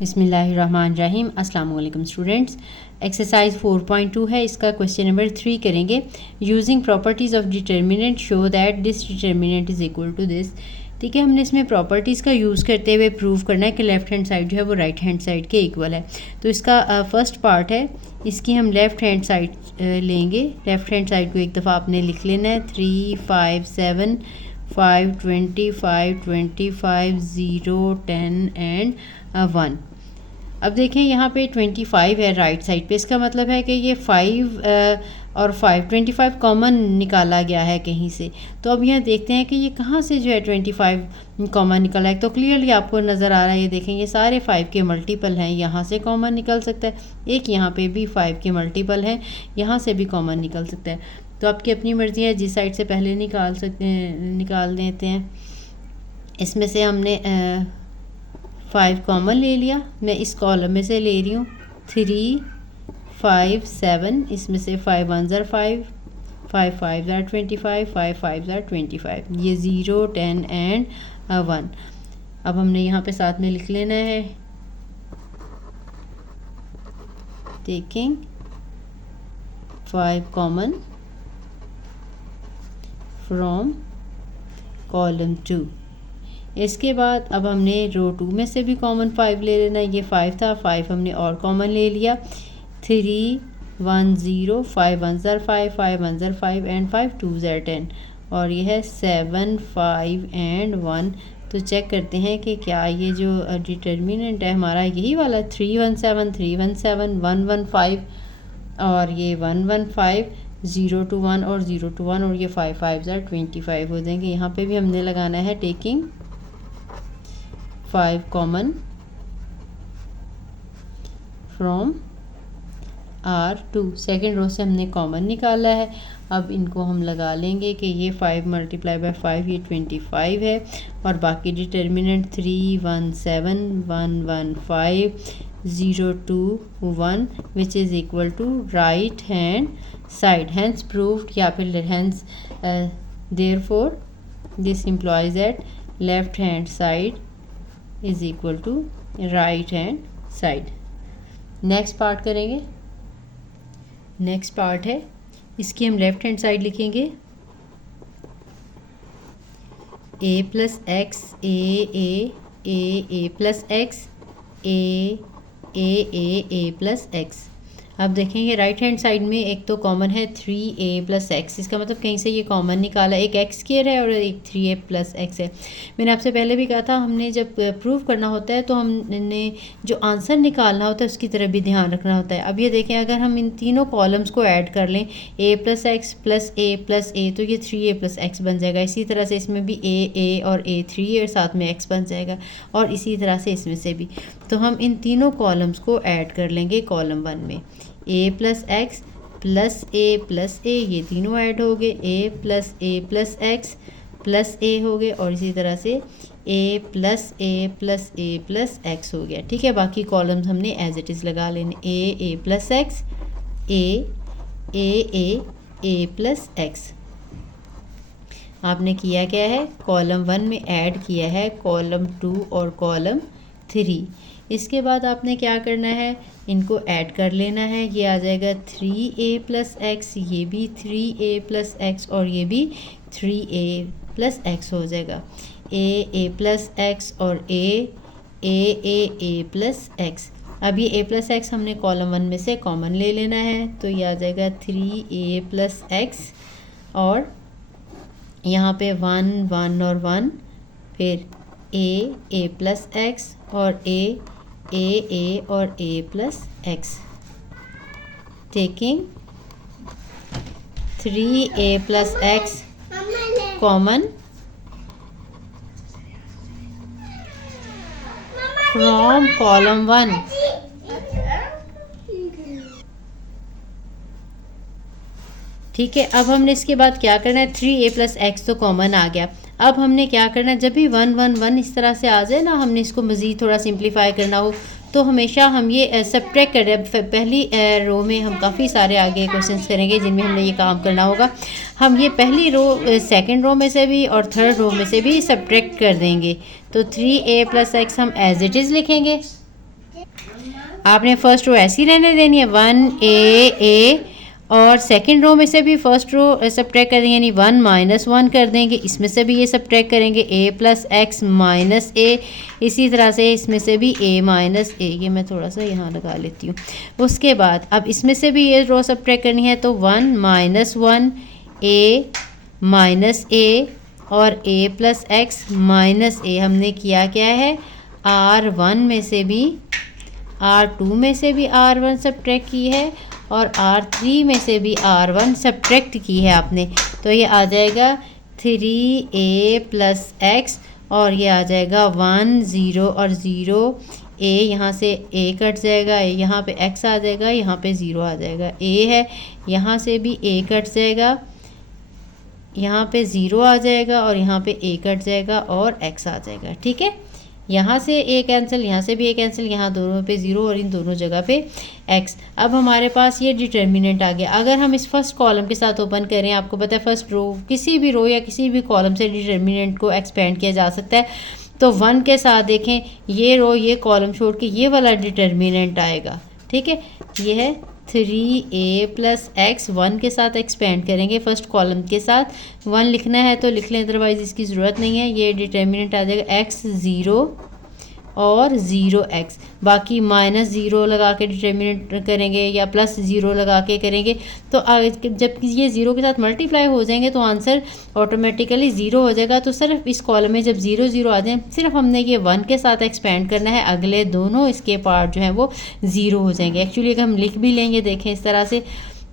बिस्मिल्लाहिर्रहमानिर्रहीम। अस्सलाम वालेकुम स्टूडेंट्स। एक्सरसाइज 4.2 है, इसका क्वेश्चन नंबर 3 करेंगे। Using properties of determinant show that this determinant is equal to this. ठीक है, हमने इसमें प्रॉपर्टीज़ का यूज़ करते हुए प्रूव करना है कि लेफ़्ट हैंड साइड जो है वो राइट हैंड साइड के इक्वल है। तो इसका फर्स्ट पार्ट है, इसकी हम लेफ़्ट हैंड साइड लेंगे। लेफ़्ट हैंड साइड को एक दफ़ा आपने लिख लेना है। 3, 5, 7, 5, 25, 25, 0, 10 एंड 1। अब देखें यहाँ पे 25 है राइट साइड पे, इसका मतलब है कि ये 5 और 5 25 कॉमन निकाला गया है कहीं से। तो अब यहाँ देखते हैं कि ये कहाँ से जो है 25 कॉमन निकला है। तो क्लियरली आपको नज़र आ रहा है, ये देखें ये सारे 5 के मल्टीपल हैं, यहाँ से कॉमन निकल सकता है। एक यहाँ पे भी 5 के मल्टीपल हैं, यहाँ से भी कॉमन निकल सकता है। तो आपकी अपनी मर्ज़ी है, जिस साइड से पहले निकाल देते हैं। इसमें से हमने 5 कॉमन ले लिया, मैं इस कॉलम में से ले रही हूँ 3, 5, 7, इसमें से 5 1 are 5, 5 5 are 25, 5 5 are 25, ये 0, 10 एंड 1। अब हमने यहाँ पे साथ में लिख लेना है, टेकिंग 5 कॉमन फ्रॉम कॉलम 2। इसके बाद अब हमने रो 2 में से भी कॉमन 5 ले लेना है। ये 5 था, 5 हमने और कॉमन ले लिया। 3 1 0, 5 1 are 5, 5 1 are 5 एंड 5 2 are 10, और ये है 7 5 एंड 1। तो चेक करते हैं कि क्या ये जो डिटर्मिनेंट है हमारा यही वाला 3 1 7 3 1 7 1 1 5 और ये 1 1 5 0 to 1 और 0 to 1 और ये 5 5 are 25 हो जाएंगे। यहाँ पे भी हमने लगाना है taking 5 common from R2। Second row से हमने कॉमन निकाला है। अब इनको हम लगा लेंगे कि ये 5 मल्टीप्लाई बाय 5 ये 25 है, और बाकी determinant 3 1 7 1 1 5 0 2 1 which is equal to right hand side, hence proved, या फिर hence therefore this implies that left hand side is equal to right hand side. Next part करेंगे। नेक्स्ट पार्ट है, इसकी हम लेफ्ट हैंड साइड लिखेंगे a plus x a plus x a plus x. अब देखेंगे right hand side में एक तो कॉमन है 3a प्लस एक्स, इसका मतलब कहीं से ये कॉमन निकाला, एक एक्स स्क्वायर है और एक 3a प्लस एक्स है। मैंने आपसे पहले भी कहा था, हमने जब प्रूव करना होता है तो हमने जो आंसर निकालना होता है उसकी तरफ भी ध्यान रखना होता है। अब ये देखें, अगर हम इन तीनों कॉलम्स को ऐड कर लें a प्लस एक्स प्लस ए तो ये 3a प्लस एक्स बन जाएगा। इसी तरह से इसमें भी a और a 3 और साथ में x बन जाएगा, और इसी तरह से इसमें से भी। तो हम इन तीनों कॉलम्स को ऐड कर लेंगे कॉलम 1 में। a प्लस एक्स प्लस ए ये तीनों ऐड हो गए, a प्लस एक्स प्लस ए हो गए, और इसी तरह से a प्लस एक्स हो गया। ठीक है, बाकी कॉलम्स हमने एज इट इज़ लगा लेने, a plus x a plus x. आपने किया क्या है, कॉलम 1 में ऐड किया है कॉलम 2 और कॉलम 3। इसके बाद आपने क्या करना है, इनको ऐड कर लेना है। ये आ जाएगा 3a प्लस एक्स, ये भी 3a प्लस एक्स, और ये भी 3a प्लस एक्स हो जाएगा। a प्लस एक्स और a प्लस एक्स। अब ये a प्लस एक्स हमने कॉलम 1 में से कॉमन ले लेना है, तो ये आ जाएगा 3a प्लस एक्स, और यहाँ पे 1 1 और 1, फिर a प्लस एक्स और a और a plus x, taking 3a plus x common from column 1। ठीक है, अब हमने इसके बाद क्या करना है, 3a प्लस एक्स तो कॉमन आ गया। अब हमने क्या करना है, जब भी 1 1 1 इस तरह से आ जाए ना, हमने इसको मज़ीद थोड़ा सिंप्लीफाई करना हो तो हमेशा हम ये सब्ट्रैक्ट कर रहे हैं। पहली रो में हम काफ़ी सारे आगे क्वेश्चंस करेंगे जिनमें हमने ये काम करना होगा। हम ये पहली रो सेकंड रो में से भी और थर्ड रो में से भी सब्ट्रैक्ट कर देंगे। तो 3a + x हम एज इट इज़ लिखेंगे। आपने फर्स्ट रो ऐसी रहने देनी है 1 a और सेकंड रो में से भी फर्स्ट रो सब्ट्रैक्ट कर देंगे यानी 1 माइनस 1 कर देंगे। इसमें से भी ये सब्ट्रैक्ट करेंगे a plus x minus a। इसी तरह से इसमें से भी a माइनस a, ये मैं थोड़ा सा यहाँ लगा लेती हूँ। उसके बाद अब इसमें से भी ये रो सब्ट्रैक्ट करनी है तो 1 माइनस 1 a माइनस a और a plus x minus a। हमने किया क्या है, R1 में से भी R2 में से भी R1 सब्ट्रैक्ट की है और R3 में से भी R1 सब्ट्रैक्ट की है आपने। तो ये आ जाएगा 3a प्लस एक्स और ये आ जाएगा 1 0 और 0 a, यहाँ से a कट जाएगा, यहाँ पे x आ जाएगा, यहाँ पे 0 आ जाएगा। a है, यहाँ से भी a कट जाएगा, यहाँ पे 0 आ जाएगा और यहाँ पे a कट जाएगा और x आ जाएगा। ठीक है, यहाँ से a कैंसिल, यहाँ से भी a कैंसिल, यहाँ दोनों पे 0 और इन दोनों जगह पे x। अब हमारे पास ये डिटर्मिनेंट आ गया। अगर हम इस फर्स्ट कॉलम के साथ ओपन करें, आपको पता है फर्स्ट रो, किसी भी रो या किसी भी कॉलम से डिटर्मिनेंट को एक्सपेंड किया जा सकता है। तो 1 के साथ देखें, ये रो ये कॉलम छोड़ के ये वाला डिटर्मिनेंट आएगा। ठीक है, ये है 3a प्लस एक्स। 1 के साथ एक्सपेंड करेंगे फर्स्ट कॉलम के साथ। 1 लिखना है तो लिख लें, अदरवाइज़ इसकी ज़रूरत नहीं है। ये डिटर्मिनेंट आ जाएगा x 0 और 0x। बाकी माइनस 0 लगा के डिटर्मिनेंट करेंगे या प्लस 0 लगा के करेंगे तो जब ये 0 के साथ मल्टीप्लाई हो जाएंगे तो आंसर ऑटोमेटिकली 0 हो जाएगा। तो सिर्फ इस कॉलम में जब 0 0 आ जाए, सिर्फ हमने ये 1 के साथ एक्सपेंड करना है, अगले दोनों इसके पार्ट जो हैं वो 0 हो जाएंगे। एक्चुअली अगर हम लिख भी लेंगे, देखें इस तरह से,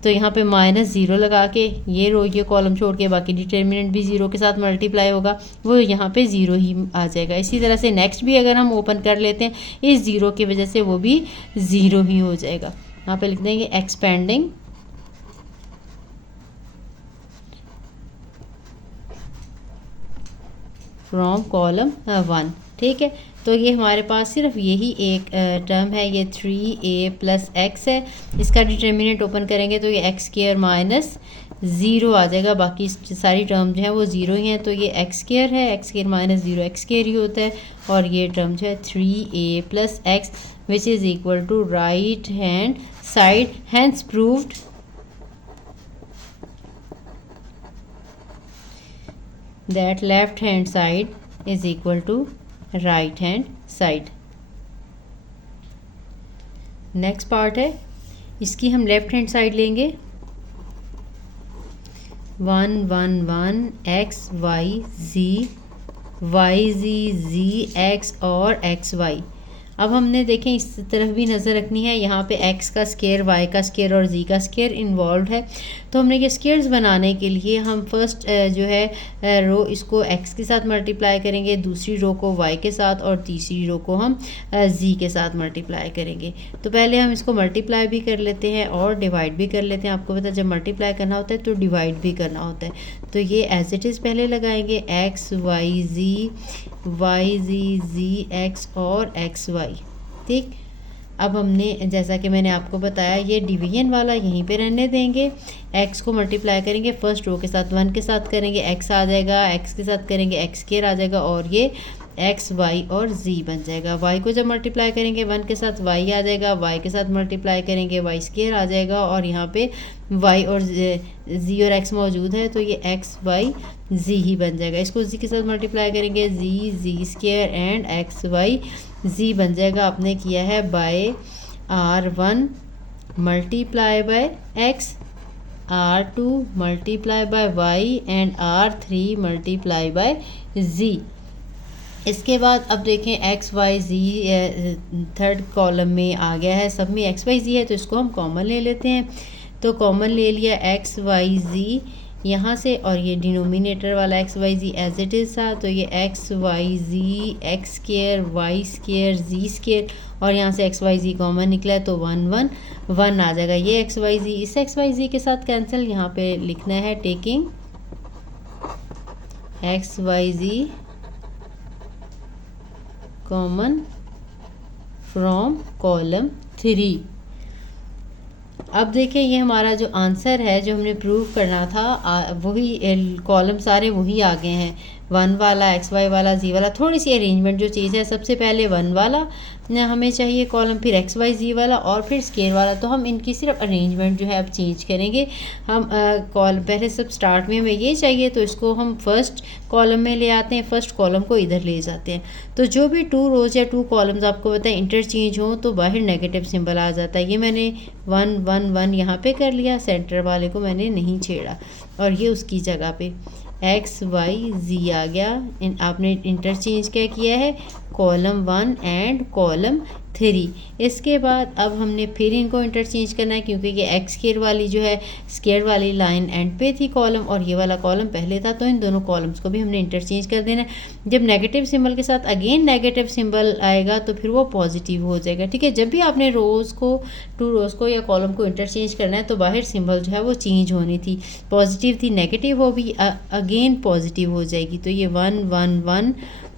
तो यहाँ पे माइनस 0 लगा के ये रो ये कॉलम छोड़ के बाकी डिटर्मिनेंट भी 0 के साथ मल्टीप्लाई होगा, वो यहाँ पे 0 ही आ जाएगा। इसी तरह से नेक्स्ट भी अगर हम ओपन कर लेते हैं, इस 0 की वजह से वो भी 0 ही हो जाएगा। यहाँ पे लिख देंगे एक्सपेंडिंग फ्रॉम कॉलम 1। ठीक है, तो ये हमारे पास सिर्फ यही एक टर्म है, ये 3a प्लस एक्स है। इसका डिटर्मिनेंट ओपन करेंगे तो ये एक्स स्क्वायर माइनस 0 आ जाएगा। बाकी सारी टर्म जो है वो 0 ही हैं। तो ये एक्स स्क्वायर है, x square minus 0 x square ही होता है। और ये टर्म जो है 3a plus x which is equal to right hand side, hence proved that left hand side is equal to right hand side। Next part है, इसकी हम लेफ्ट हैंड साइड लेंगे। 1 1 1 x y z y z z x और x y। अब हमने देखें इस तरफ भी नज़र रखनी है, यहाँ पे x का स्क्वायर, y का स्क्वायर और z का स्क्वायर इन्वॉल्व है। तो हमने ये स्क्वायर्स बनाने के लिए हम फर्स्ट जो है रो इसको x के साथ मल्टीप्लाई करेंगे, दूसरी रो को y के साथ और तीसरी रो को हम z के साथ मल्टीप्लाई करेंगे। तो पहले हम इसको मल्टीप्लाई भी कर लेते हैं और डिवाइड भी कर लेते हैं। आपको पता है जब मल्टीप्लाई करना होता है तो डिवाइड भी करना होता है। तो ये एज इट इज़ पहले लगाएंगे x y z z x और x y। ठीक, अब हमने जैसा कि मैंने आपको बताया ये डिवीजन वाला यहीं पे रहने देंगे। x को मल्टीप्लाई करेंगे फर्स्ट रो के साथ, 1 के साथ करेंगे x आ जाएगा, x के साथ करेंगे x स्क्वायर आ जाएगा और ये x y और z बन जाएगा। y को जब मल्टीप्लाई करेंगे 1 के साथ y आ जाएगा, y के साथ मल्टीप्लाई करेंगे y स्क्वायर आ जाएगा और यहाँ पे y और z और x मौजूद है तो ये x y z ही बन जाएगा। इसको z के साथ मल्टीप्लाई करेंगे z square and x y z बन जाएगा। आपने किया है by r1 multiply by x, r2 multiply by y and r3 multiply by z। इसके बाद अब देखें x y z third column में आ गया है, सब में x y z है तो इसको हम कॉमन ले लेते हैं। तो कॉमन ले लिया x y z यहाँ से और ये डिनोमिनेटर वाला x y z as it is था। तो ये x y z x square y square z square और यहाँ से x y z कॉमन निकला है तो 1 1 1 आ जाएगा। ये x y z इस x y z के साथ कैंसिल, यहाँ पे लिखना है taking x y z common from column 3। अब देखिए ये हमारा जो आंसर है जो हमने प्रूव करना था वही कॉलम सारे वही आ गए हैं। वन वाला, एक्स वाई वाला, जी वाला, थोड़ी सी अरेंजमेंट जो चीज़ है, सबसे पहले वन वाला हमें चाहिए कॉलम, फिर एक्स वाई जी वाला और फिर स्केयर वाला। तो हम इनकी सिर्फ अरेंजमेंट जो है अब चेंज करेंगे। हम कॉलम पहले सब स्टार्ट में हमें ये चाहिए तो इसको हम फर्स्ट कॉलम में ले आते हैं, फर्स्ट कॉलम को इधर ले जाते हैं। तो जो भी 2 रोज या 2 कॉलम्स आपको बताएं इंटरचेंज हों तो बाहर नेगेटिव सिंबल आ जाता है। ये मैंने 1 1 1 यहाँ पे कर लिया, सेंटर वाले को मैंने नहीं छेड़ा और ये उसकी जगह पे एक्स वाई जी आ गया। आपने इंटरचेंज क्या किया है, कॉलम 1 एंड कॉलम 3। इसके बाद अब हमने फिर इनको इंटरचेंज करना है क्योंकि ये एक्स स्केयर वाली जो है, स्केयर वाली लाइन एंड पे थी कॉलम और ये वाला कॉलम पहले था, तो इन दोनों कॉलम्स को भी हमने इंटरचेंज कर देना है। जब नेगेटिव सिंबल के साथ अगेन नेगेटिव सिंबल आएगा तो फिर वो पॉजिटिव हो जाएगा। ठीक है, जब भी आपने रोज़ को 2 रोज़ को या कॉलम को इंटरचेंज करना है तो बाहर सिंबल जो है वो चेंज होनी थी, पॉजिटिव थी नेगेटिव हो भी अगेन पॉजिटिव हो जाएगी। तो ये 1 1 1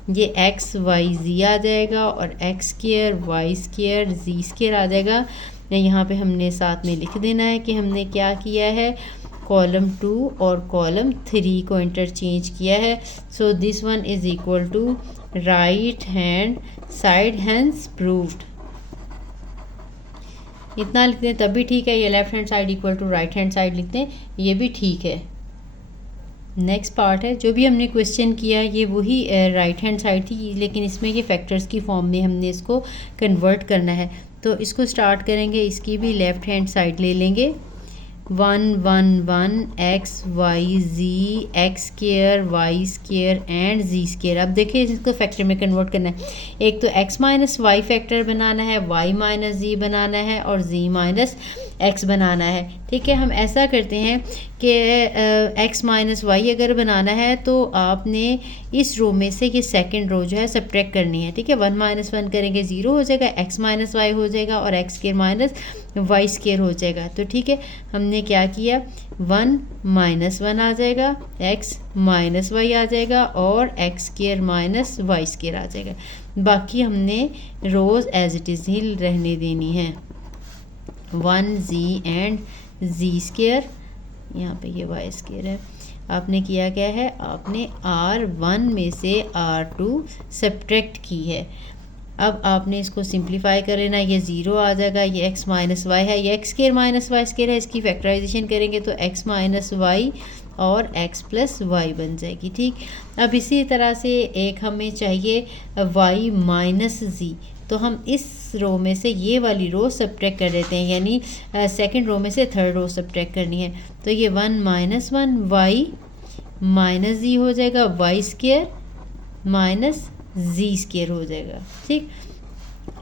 ये एक्स वाई जी आ जाएगा और एक्स स्केयर वाई स्केयर जी स्केयर आ जाएगा। यहाँ पे हमने साथ में लिख देना है कि हमने क्या किया है, कॉलम 2 और कॉलम 3 को इंटरचेंज किया है। So this one is equal to right hand side hence proved. इतना लिखते हैं तब भी ठीक है। ये left hand side equal to right hand side लिखते हैं, ये भी ठीक है। नेक्स्ट पार्ट है, जो भी हमने क्वेश्चन किया ये वही राइट हैंड साइड थी, लेकिन इसमें ये फैक्टर्स की फॉर्म में हमने इसको कन्वर्ट करना है। तो इसको स्टार्ट करेंगे, इसकी भी लेफ्ट हैंड साइड ले लेंगे। 1 1 1 x y z x square y square and z square. अब देखिए इसको फैक्टर में कन्वर्ट करना है। एक तो एक्स माइनस वाई फैक्टर बनाना है, वाई माइनस जी बनाना है और जी माइनस एक्स बनाना है। ठीक है, हम ऐसा करते हैं कि एक्स माइनस वाई अगर बनाना है तो आपने इस रो में से ये सेकंड रो जो है सब्ट्रैक्ट करनी है। ठीक है, 1 माइनस 1 करेंगे 0 हो जाएगा, एक्स माइनस वाई हो जाएगा और x square minus y square हो जाएगा। तो ठीक है, हमने क्या किया, 1 माइनस 1 आ जाएगा, एक्स माइनस वाई आ जाएगा और x square minus y square आ जाएगा। बाकी हमने रोज़ एज इट इज़ ही रहने देनी है। 1 जी एंड जी स्केयर, यहाँ पे ये वाई स्केयर है। आपने किया क्या है, आपने R1 में से R2 सब्ट्रैक्ट की है। अब आपने इसको सिंप्लीफाई कर लेना, ये 0 आ जाएगा, ये x माइनस वाई है, ये x square minus y square है, इसकी फैक्टराइजेशन करेंगे तो x माइनस वाई और x प्लस वाई बन जाएगी। ठीक, अब इसी तरह से एक हमें चाहिए y माइनस जी, तो हम इस रो में से ये वाली रो सब्ट्रैक्ट कर देते हैं, यानी सेकंड रो में से थर्ड रो सब्ट्रैक्ट करनी है। तो ये 1 माइनस 1 वाई माइनस जी हो जाएगा, वाई स्केयर माइनस जी स्केयर हो जाएगा। ठीक,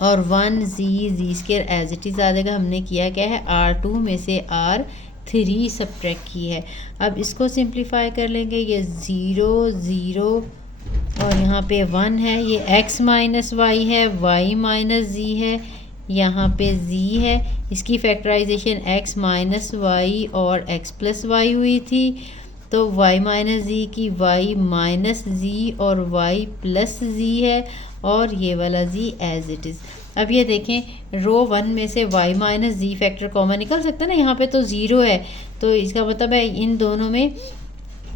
और 1 जी स्केयर एज इट इज़ आ जाएगा। हमने किया क्या है, R2 में से R3 सब्ट्रैक्ट की है। अब इसको सिंप्लीफाई कर लेंगे, ये 0 0 और यहाँ पे 1 है, ये x माइनस वाई है, y माइनस जी है, यहाँ पे z है, इसकी फैक्टराइजेशन x माइनस वाई और x प्लस वाई हुई थी, तो y माइनस जी की y माइनस जी और y प्लस जी है और ये वाला z एज इट इज़। अब ये देखें, रो 1 में से y माइनस जी फैक्टर कॉमन निकल सकता है ना, यहाँ पे तो 0 है, तो इसका मतलब है इन दोनों में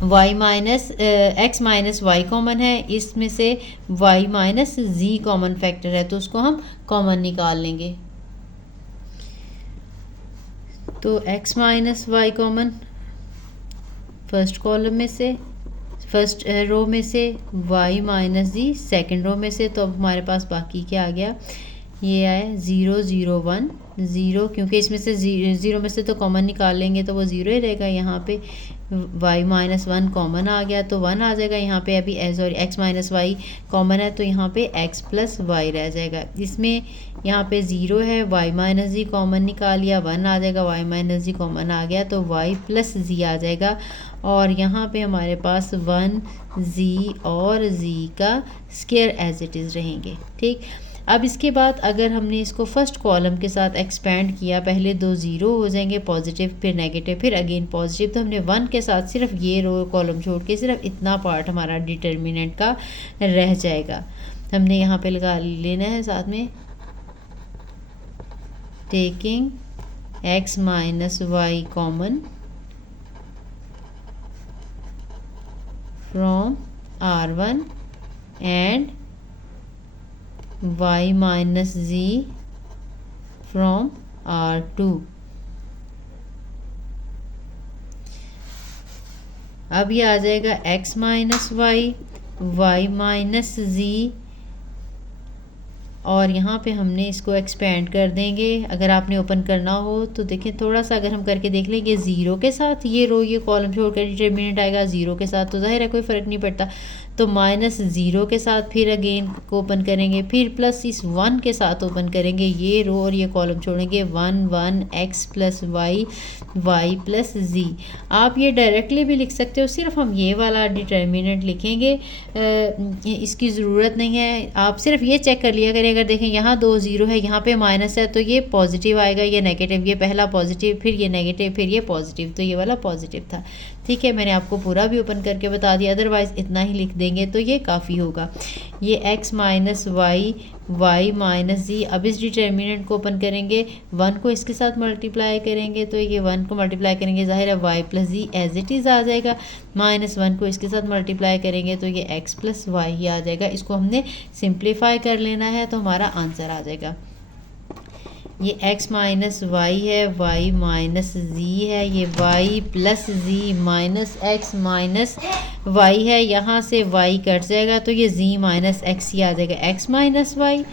y minus x minus y common है, इसमें से y minus z common factor है, तो उसको हम कॉमन निकाल लेंगे। तो x minus y common first column में से, फर्स्ट रो में से, y minus z second row में से, तो अब हमारे पास बाकी क्या आ गया, ये आया 0 0 1 0, क्योंकि इसमें से 0 में से तो कॉमन निकाल लेंगे तो वो 0 ही रहेगा। यहाँ पे y माइनस 1 कॉमन आ गया तो 1 आ जाएगा। यहाँ पे अभी एज और x माइनस वाई कॉमन है तो यहाँ पे x प्लस वाई रह जाएगा। इसमें यहाँ पे 0 है, y माइनस जी कॉमन निकाल लिया, 1 आ जाएगा, y माइनस जी कॉमन आ गया तो y प्लस जी आ जाएगा। और यहाँ पे हमारे पास 1 जी और जी का स्केयर एज इट इज़ रहेंगे। ठीक, अब इसके बाद अगर हमने इसको फर्स्ट कॉलम के साथ एक्सपेंड किया, पहले 2 0 हो जाएंगे पॉजिटिव, फिर नेगेटिव, फिर अगेन पॉजिटिव, तो हमने 1 के साथ सिर्फ ये रो कॉलम छोड़ के सिर्फ इतना पार्ट हमारा डिटर्मिनेंट का रह जाएगा। हमने यहाँ पे लगा लेना है साथ में, taking x minus y common from R1 and y minus z from R2। अब ये आ जाएगा x minus y, y minus z, और यहाँ पे हमने इसको एक्सपेंड कर देंगे। अगर आपने ओपन करना हो तो देखें, थोड़ा सा अगर हम करके देख लेंगे, ज़ीरो के साथ ये रो ये कॉलम छोड़कर डिटर्मिनेंट आएगा, ज़ीरो के साथ तो जाहिर है कोई फ़र्क नहीं पड़ता। तो माइनस ज़ीरो के साथ फिर अगेन को ओपन करेंगे, फिर प्लस इस 1 के साथ ओपन करेंगे, ये रो और ये कॉलम छोड़ेंगे, 1 1 x plus y, y plus z. आप ये डायरेक्टली भी लिख सकते हो, सिर्फ हम ये वाला डिटर्मिनेंट लिखेंगे, इसकी ज़रूरत नहीं है। आप सिर्फ ये चेक कर लिया करें, अगर देखें यहाँ 2 ज़ीरो है, यहाँ पे माइनस है, तो ये पॉजिटिव आएगा, ये नेगेटिव, ये पहला पॉजिटिव, फिर ये नेगेटिव, फिर ये पॉजिटिव, तो ये वाला पॉजिटिव था। ठीक है, मैंने आपको पूरा भी ओपन करके बता दिया, अदरवाइज़ इतना ही लिख देंगे तो ये काफ़ी होगा। ये x minus y, y minus z. अब इस डिटर्मिनेंट को ओपन करेंगे, 1 को इसके साथ मल्टीप्लाई करेंगे, तो ये 1 को मल्टीप्लाई करेंगे, ज़ाहिर है y plus z as it is आ जाएगा। माइनस 1 को इसके साथ मल्टीप्लाई करेंगे तो ये x प्लस वाई ही आ जाएगा। इसको हमने सिंप्लीफाई कर लेना है तो हमारा आंसर आ जाएगा। ये x माइनस वाई है, y माइनस z है, ये y plus z minus x minus y है, यहाँ से y कट जाएगा तो ये z माइनस x ही आ जाएगा। x minus y,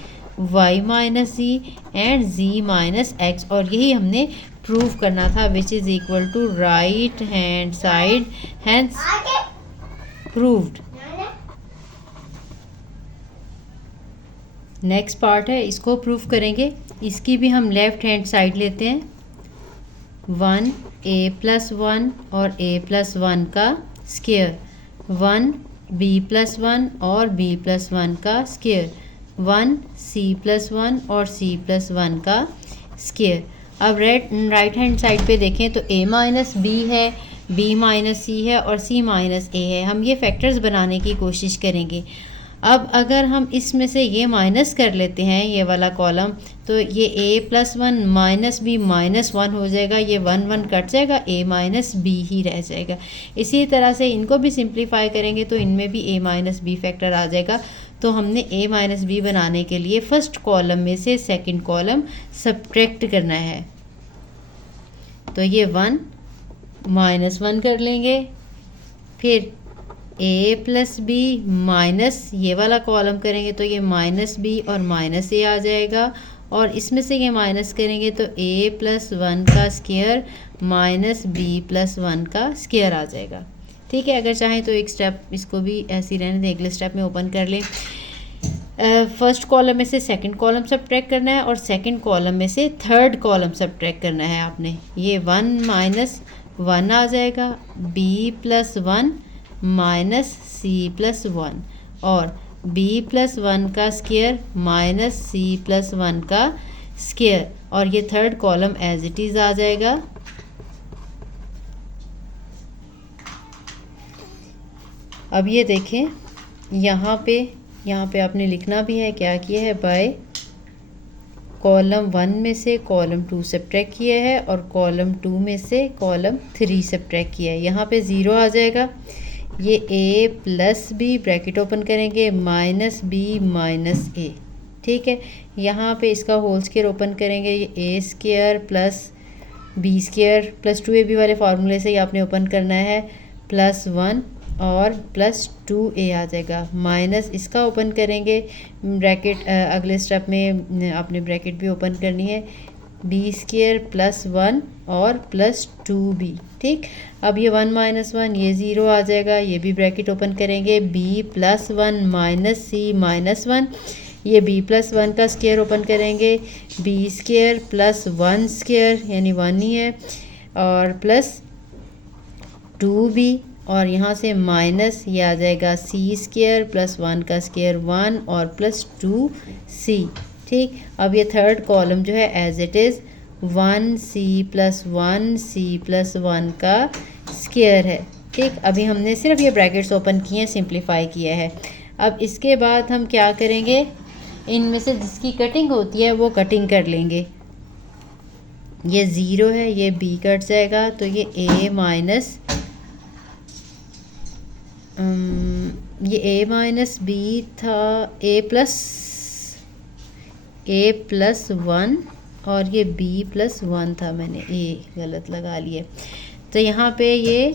y minus z and z minus x, और यही हमने प्रूव करना था, which is equal to right hand side, hence proved. Next part है, इसको प्रूफ करेंगे। इसकी भी हम लेफ़्ट हैंड साइड लेते हैं, 1 a प्लस 1 और a प्लस 1 का स्क्वायर, 1 b प्लस 1 और b प्लस 1 का स्क्वायर, 1 c प्लस 1 और c प्लस 1 का स्क्वायर। अब राइट हैंड साइड पे देखें तो a माइनस b है, b माइनस c है और c माइनस a है। हम ये फैक्टर्स बनाने की कोशिश करेंगे। अब अगर हम इसमें से ये माइनस कर लेते हैं, ये वाला कॉलम, तो ये a plus 1 minus b minus 1 हो जाएगा, ये 1 1 कट जाएगा, a माइनस b ही रह जाएगा। इसी तरह से इनको भी सिंप्लीफाई करेंगे तो इनमें भी a माइनस b फैक्टर आ जाएगा। तो हमने a माइनस b बनाने के लिए फर्स्ट कॉलम में से सेकंड कॉलम सब्ट्रैक्ट करना है। तो ये 1 माइनस 1 कर लेंगे, फिर a प्लस बी माइनस ये वाला कॉलम करेंगे तो ये माइनस बी और माइनस a आ जाएगा, और इसमें से ये माइनस करेंगे तो a प्लस 1 का स्क्वायर माइनस b प्लस 1 का स्क्वायर आ जाएगा। ठीक है, अगर चाहें तो एक स्टेप इसको भी ऐसे ही रहने दें, अगले स्टेप में ओपन कर लें। फर्स्ट कॉलम में से सेकंड कॉलम सब्ट्रैक्ट करना है और सेकंड कॉलम में से थर्ड कॉलम सब्ट्रैक्ट करना है आपने। ये 1 माइनस 1 आ जाएगा, b plus 1 minus c plus 1 और b प्लस 1 का स्क्वायर माइनस सी प्लस 1 का स्क्वायर, और ये third column as it is आ जाएगा। अब ये देखें, यहाँ पे आपने लिखना भी है, क्या किया है, बाय कॉलम 1 में से कॉलम 2 सब्ट्रैक्ट किया है और कॉलम 2 में से कॉलम 3 सब्ट्रैक्ट किया है। यहाँ पे 0 आ जाएगा, ये a plus b bracket open करेंगे माइनस b माइनस a। ठीक है, यहाँ पे इसका होल स्क्वायर ओपन करेंगे, ये a square plus b square plus 2ab वाले फार्मूले से ही आपने ओपन करना है, प्लस 1 और प्लस 2a आ जाएगा, माइनस इसका ओपन करेंगे ब्रैकेट, अगले स्टेप में आपने ब्रैकेट भी ओपन करनी है, b स्क्वायर प्लस 1 और प्लस 2b। ठीक, अब ये 1 माइनस 1 ये 0 आ जाएगा, ये भी ब्रैकेट ओपन करेंगे, b plus 1 minus c minus 1, ये b प्लस 1 का स्क्वायर ओपन करेंगे, b स्क्वायर प्लस 1 स्क्वायर यानी 1 ही है, और प्लस 2b, और यहाँ से माइनस ये आ जाएगा c स्क्वायर प्लस 1 का स्क्वायर 1 और प्लस 2c। ठीक, अब ये थर्ड कॉलम जो है as it is 1c plus 1c plus 1 का स्क्वायर है। ठीक, अभी हमने सिर्फ ये ब्रैकेट्स ओपन किए हैं, सिंप्लीफाई किया है। अब इसके बाद हम क्या करेंगे, इनमें से जिसकी कटिंग होती है वो कटिंग कर लेंगे। ये 0 है, ये b कट जाएगा, तो ये a माइनस ये a माइनस बी था, a प्लस 1 और ये b प्लस 1 था, मैंने a गलत लगा लिए। तो यहाँ पे ये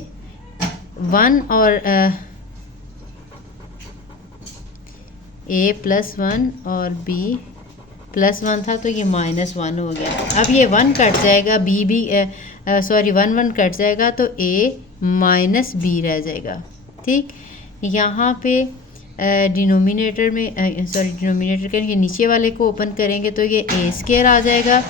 1 और a प्लस 1 और b प्लस 1 था, तो ये माइनस 1 हो गया। अब ये 1 कट जाएगा, b भी सॉरी 1 कट जाएगा, तो a माइनस b रह जाएगा। ठीक, यहाँ पे डिनोमिनेटर में डिनोमिनेटर के नीचे वाले को ओपन करेंगे तो ये a स्क्वायर आ जाएगा,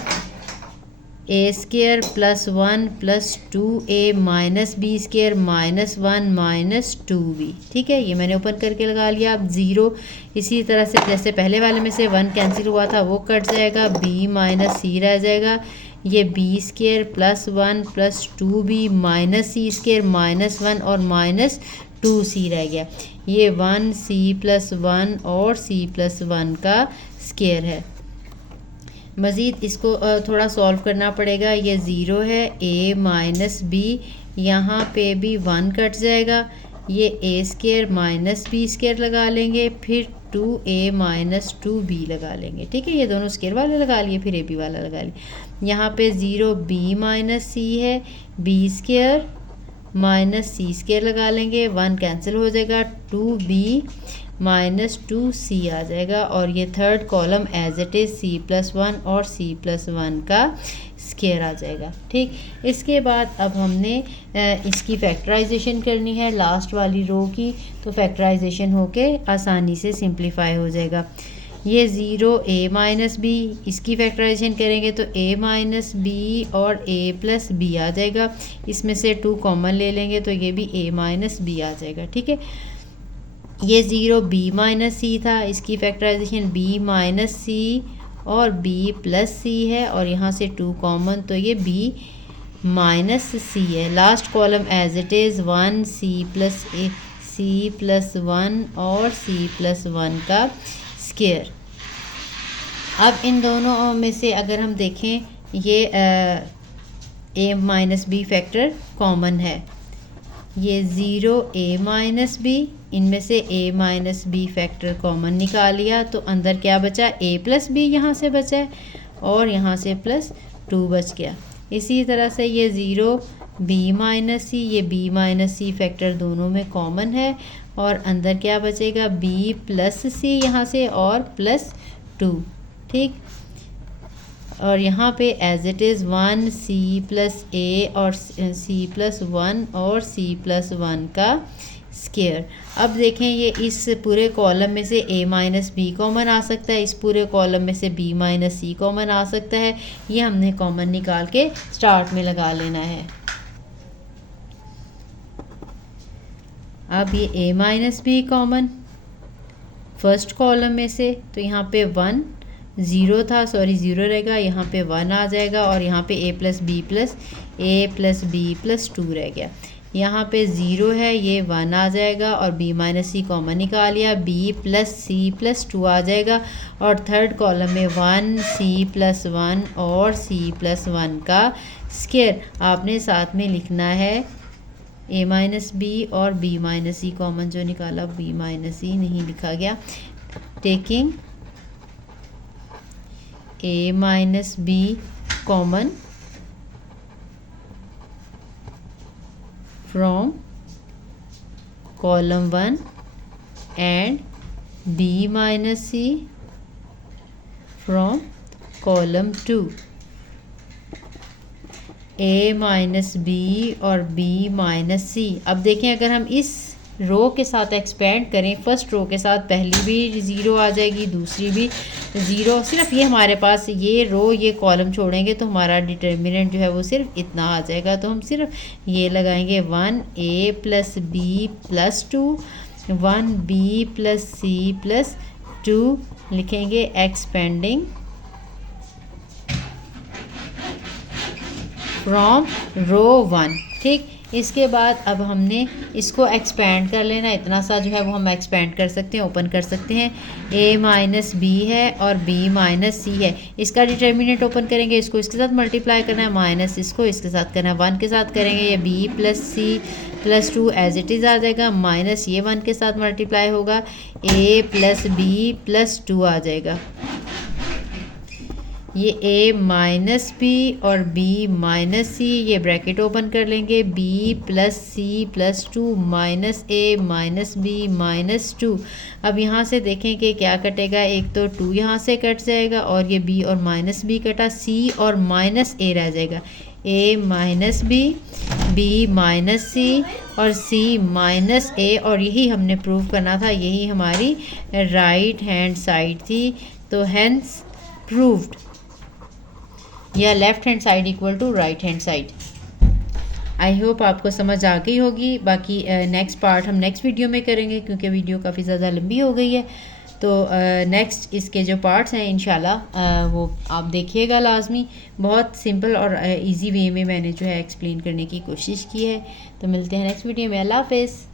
a square plus 1 plus 2a minus b square minus 1 minus 2b। ठीक है, ये मैंने ओपन करके लगा लिया। अब 0 इसी तरह से जैसे पहले वाले में से 1 कैंसिल हुआ था वो कट जाएगा, b माइनस c रह जाएगा, ये b square plus 1 plus 2b minus c square minus 1 और माइनस 2c रह गया। ये 1c प्लस 1 और c प्लस 1 का स्क्वायर है। मज़ीद इसको थोड़ा सॉल्व करना पड़ेगा। ये 0 है, a माइनस b, यहाँ पे भी 1 कट जाएगा, ये a square minus b square लगा लेंगे, फिर 2a माइनस 2b लगा लेंगे। ठीक है, ये दोनों स्क्वायर वाले लगा लिए, फिर ab वाला लगा लिए। यहाँ पे 0 b माइनस c है, b square minus c square लगा लेंगे, 1 कैंसिल हो जाएगा, 2b माइनस 2c आ जाएगा, और ये third column as it is c plus 1 और c प्लस 1 का स्क्वायर आ जाएगा। ठीक, इसके बाद अब हमने इसकी फैक्टराइजेशन करनी है लास्ट वाली रो की, तो फैक्टराइजेशन होके आसानी से सिंप्लीफाई हो जाएगा। ये 0 a माइनस b, इसकी फैक्टराइजेशन करेंगे तो a माइनस b और a प्लस b आ जाएगा, इसमें से 2 कॉमन ले लेंगे तो ये भी a माइनस b आ जाएगा। ठीक है, ये 0 b माइनस c था, इसकी फैक्टराइजेशन b माइनस c और b प्लस c है, और यहाँ से 2 कॉमन तो ये b माइनस c है। Last column as it is 1 c plus 1 और c प्लस 1 का स्क्वायर। अब इन दोनों में से अगर हम देखें, ये a minus b factor common है, ये 0 a माइनस b, इनमें से a minus b factor common निकाल लिया, तो अंदर क्या बचा, a प्लस b यहाँ से बचा है, और यहाँ से प्लस 2 बच गया। इसी तरह से ये 0 b माइनस c, ये b माइनस c फैक्टर दोनों में कॉमन है, और अंदर क्या बचेगा, b प्लस c यहाँ से और प्लस 2। ठीक, और यहाँ पे as it is 1 c plus a और c प्लस 1 और c प्लस 1 का स्क्वायर। अब देखें, ये इस पूरे कॉलम में से a माइनस बी कॉमन आ सकता है, इस पूरे कॉलम में से b माइनस c कॉमन आ सकता है, ये हमने कॉमन निकाल के स्टार्ट में लगा लेना है। अब ये a minus b common first column में से, तो यहाँ पे 1 0 था, सॉरी 0 रहेगा, यहाँ पे 1 आ जाएगा, और यहाँ पे a प्लस b प्लस 2 रह गया। यहाँ पे 0 है, ये 1 आ जाएगा, और b माइनस सी कॉमन निकाल लिया, b प्लस c प्लस 2 आ जाएगा, और थर्ड कॉलम में 1 c प्लस 1 और c प्लस 1 का स्क्वायर। आपने साथ में लिखना है a माइनस बी और b माइनस सी कॉमन जो निकाला, b माइनस सी नहीं लिखा गया। Taking a minus b common from column 1 and b minus c from column 2। a minus b और b माइनस सी। अब देखें, अगर हम इस रो के साथ एक्सपेंड करें, फर्स्ट रो के साथ पहली भी 0 आ जाएगी, दूसरी भी 0, सिर्फ ये हमारे पास ये रो ये कॉलम छोड़ेंगे तो हमारा डिटर्मिनेंट जो है वो सिर्फ इतना आ जाएगा। तो हम सिर्फ ये लगाएंगे 1a plus b plus 2, 1b plus c plus 2 लिखेंगे, एक्सपेंडिंग फ्रॉम रो 1। ठीक, इसके बाद अब हमने इसको एक्सपेंड कर लेना, इतना सा जो है वो हम एक्सपेंड कर सकते हैं, ओपन कर सकते हैं। a माइनस बी है और b माइनस सी है, इसका डिटर्मिनेंट ओपन करेंगे, इसको इसके साथ मल्टीप्लाई करना है, माइनस इसको इसके साथ करना है, 1 के साथ करेंगे, ये b plus c plus 2 as it is आ जाएगा, माइनस ये 1 के साथ मल्टीप्लाई होगा, a प्लस बी प्लस 2 आ जाएगा। ये a माइनस बी और b माइनस सी, ये ब्रैकेट ओपन कर लेंगे, b plus c plus 2 minus a minus b minus 2। अब यहाँ से देखें कि क्या कटेगा, एक तो 2 यहाँ से कट जाएगा और ये b और माइनस b कटा, c और माइनस a रह जाएगा, a minus b, b minus c और c माइनस a। और यही हमने प्रूव करना था, यही हमारी राइट हैंड साइड थी। तो हैंस प्रूव्ड, या left hand side equal to right hand side. I hope आपको समझ आ गई होगी। बाकी नेक्स्ट पार्ट हम नेक्स्ट वीडियो में करेंगे, क्योंकि वीडियो काफ़ी ज़्यादा लंबी हो गई है। तो नेक्स्ट इसके जो पार्ट्स हैं इंशाल्लाह वो आप देखिएगा लाजमी। बहुत सिंपल और इजी वे में मैंने जो है एक्सप्लेन करने की कोशिश की है। तो मिलते हैं नेक्स्ट वीडियो में। अल्लाह हाफ़िज़।